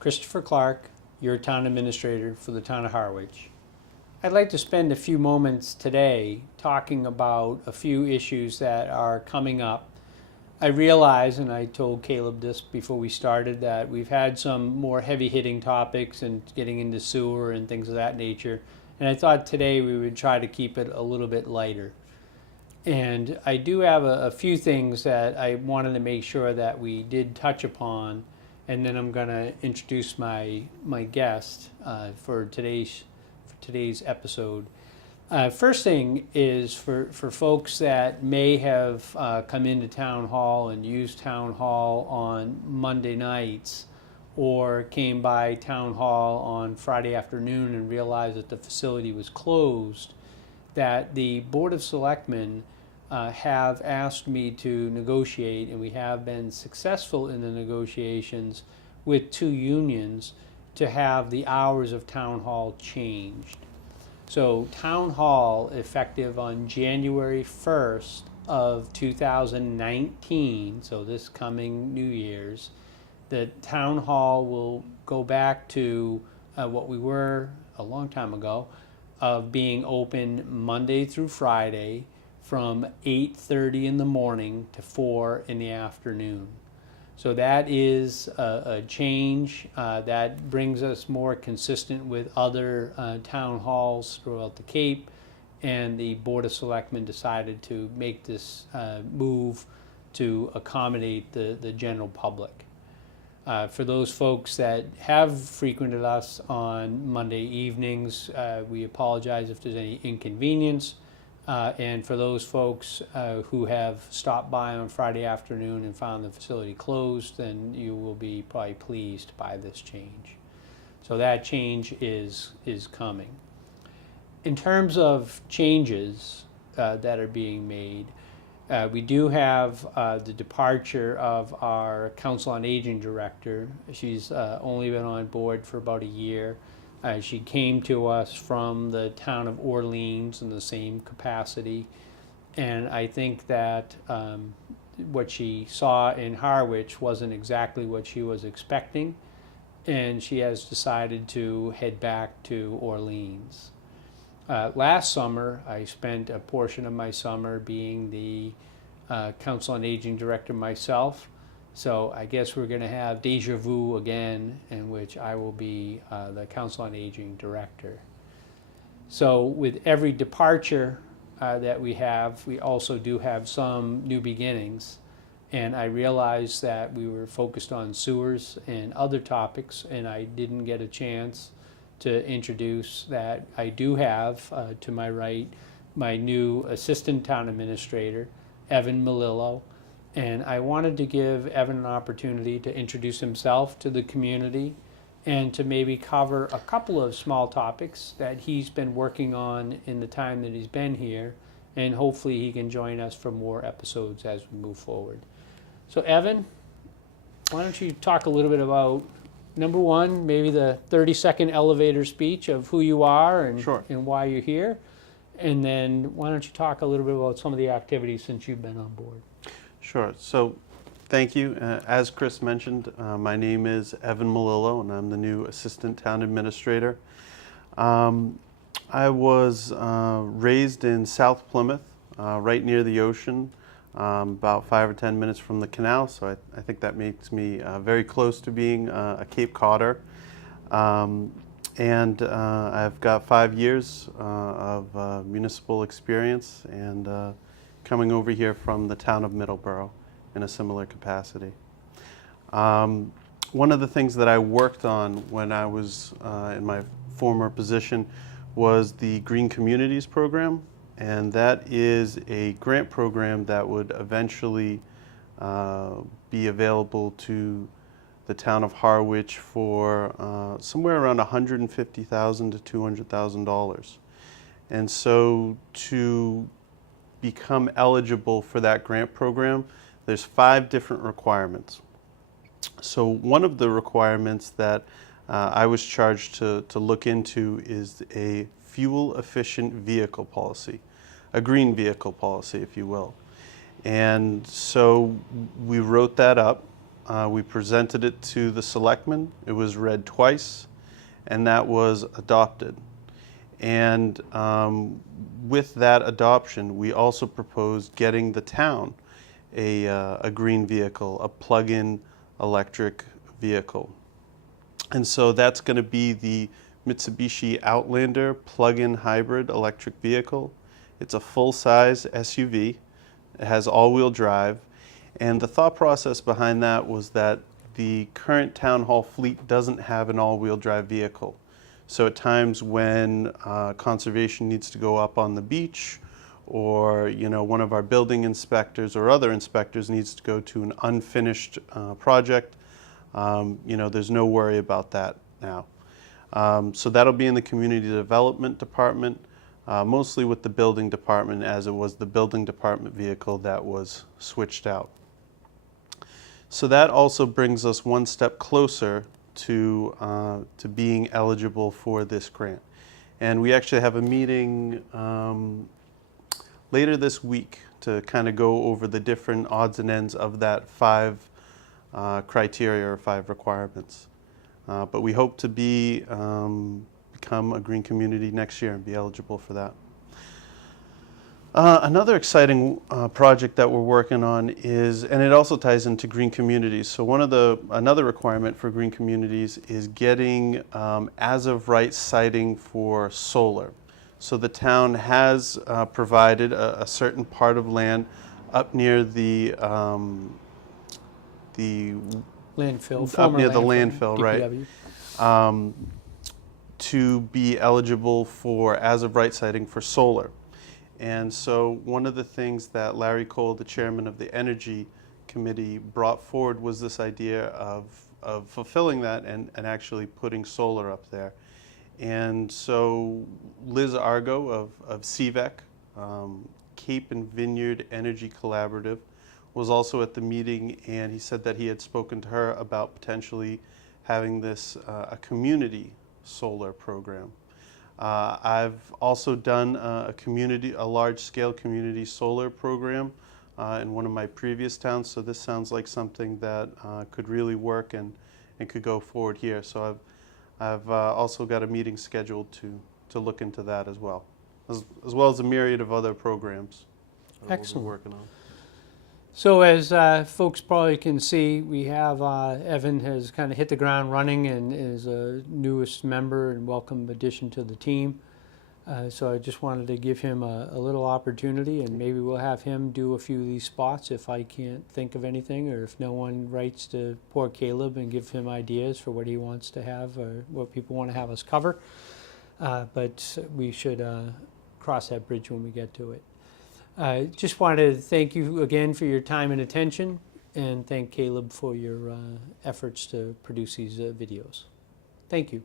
Christopher Clark, your town administrator for the town of Harwich. I'd like to spend a few moments today talking about a few issues that are coming up. I realize, and I told Caleb this before we started, that we've had some more heavy-hitting topics and getting into sewer and things of that nature, and I thought today we would try to keep it a little bit lighter. And I do have a few things that I wanted to make sure that we did touch upon, and then I'm going to introduce my guest for today's episode. First thing is for folks that may have come into town hall and used town hall on Monday nights, or came by town hall on Friday afternoon and realized that the facility was closed, that the Board of Selectmen have asked me to negotiate, and we have been successful in the negotiations with two unions to have the hours of town hall changed. So town hall, effective on January 1st of 2019, so this coming New Year's, the town hall will go back to what we were a long time ago, of being open Monday through Friday from 8:30 in the morning to 4 in the afternoon. So that is a change that brings us more consistent with other town halls throughout the Cape, and the Board of Selectmen decided to make this move to accommodate the general public. For those folks that have frequented us on Monday evenings, we apologize if there's any inconvenience. And for those folks who have stopped by on Friday afternoon and found the facility closed, then you will be probably pleased by this change. So that change is coming. In terms of changes that are being made, we do have the departure of our Council on Aging director. She's only been on board for about a year. She came to us from the town of Orleans in the same capacity, and I think that what she saw in Harwich wasn't exactly what she was expecting, and she has decided to head back to Orleans. Last summer, I spent a portion of my summer being the Council on Aging director myself. So I guess we're going to have deja vu again, in which I will be the Council on Aging director. So with every departure that we have, we also do have some new beginnings. And I realized that we were focused on sewers and other topics, and I didn't get a chance to introduce that I do have, to my right, my new assistant town administrator, Evan Melillo. And I wanted to give Evan an opportunity to introduce himself to the community and to maybe cover a couple of small topics that he's been working on in the time that he's been here, and hopefully he can join us for more episodes as we move forward. So Evan, why don't you talk a little bit about, number one, maybe the 30-second elevator speech of who you are and, Sure. and why you're here, and then why don't you talk a little bit about some of the activities since you've been on board. Sure. So thank you. As Chris mentioned, my name is Evan Melillo, and I'm the new Assistant Town Administrator. I was raised in South Plymouth, right near the ocean, about 5 or 10 minutes from the canal, so I think that makes me very close to being a Cape Codder. And I've got 5 years of municipal experience, and coming over here from the town of Middleborough in a similar capacity. One of the things that I worked on when I was in my former position was the Green Communities program, and that is a grant program that would eventually be available to the town of Harwich for somewhere around $150,000 to $200,000. And so to become eligible for that grant program, there's 5 different requirements. So one of the requirements that I was charged to look into is a fuel efficient vehicle policy, a green vehicle policy, if you will. And so we wrote that up. we presented it to the selectmen. It was read twice, and that was adopted. And with that adoption, we also proposed getting the town a green vehicle, a plug-in electric vehicle. And so that's going to be the Mitsubishi Outlander plug-in hybrid electric vehicle. It's a full-size SUV. It has all-wheel drive. And the thought process behind that was that the current town hall fleet doesn't have an all-wheel drive vehicle. So at times when conservation needs to go up on the beach, or one of our building inspectors or other inspectors needs to go to an unfinished project, there's no worry about that now. So that'll be in the community development department, mostly with the building department, as it was the building department vehicle that was switched out. So that also brings us one step closer to being eligible for this grant. And we actually have a meeting later this week to kind of go over the different odds and ends of that 5 criteria or 5 requirements. But we hope to become a green community next year and be eligible for that. Another exciting project that we're working on is, and it also ties into green communities. So another requirement for green communities is getting as of right siting for solar. So the town has provided a certain part of land up near the Landfill, up near the landfill, landfill, DPW. right? To be eligible for as of right siting for solar. And so one of the things that Larry Cole, the chairman of the Energy Committee, brought forward was this idea of fulfilling that and actually putting solar up there. And so Liz Argo of CVEC, Cape and Vineyard Energy Collaborative, was also at the meeting, and he said that he had spoken to her about potentially having this a community solar program. I've also done a large-scale community solar program in one of my previous towns, so this sounds like something that could really work and could go forward here. So I've also got a meeting scheduled to look into that as well as a myriad of other programs that Excellent. we'll be working on. So as folks probably can see, we have Evan has kind of hit the ground running and is a newest member and welcome addition to the team. So I just wanted to give him a little opportunity, and maybe we'll have him do a few of these spots if I can't think of anything, or if no one writes to poor Caleb and give him ideas for what he wants to have or what people want to have us cover. But we should cross that bridge when we get to it. Just wanted to thank you again for your time and attention, and thank Caleb for your efforts to produce these videos. Thank you.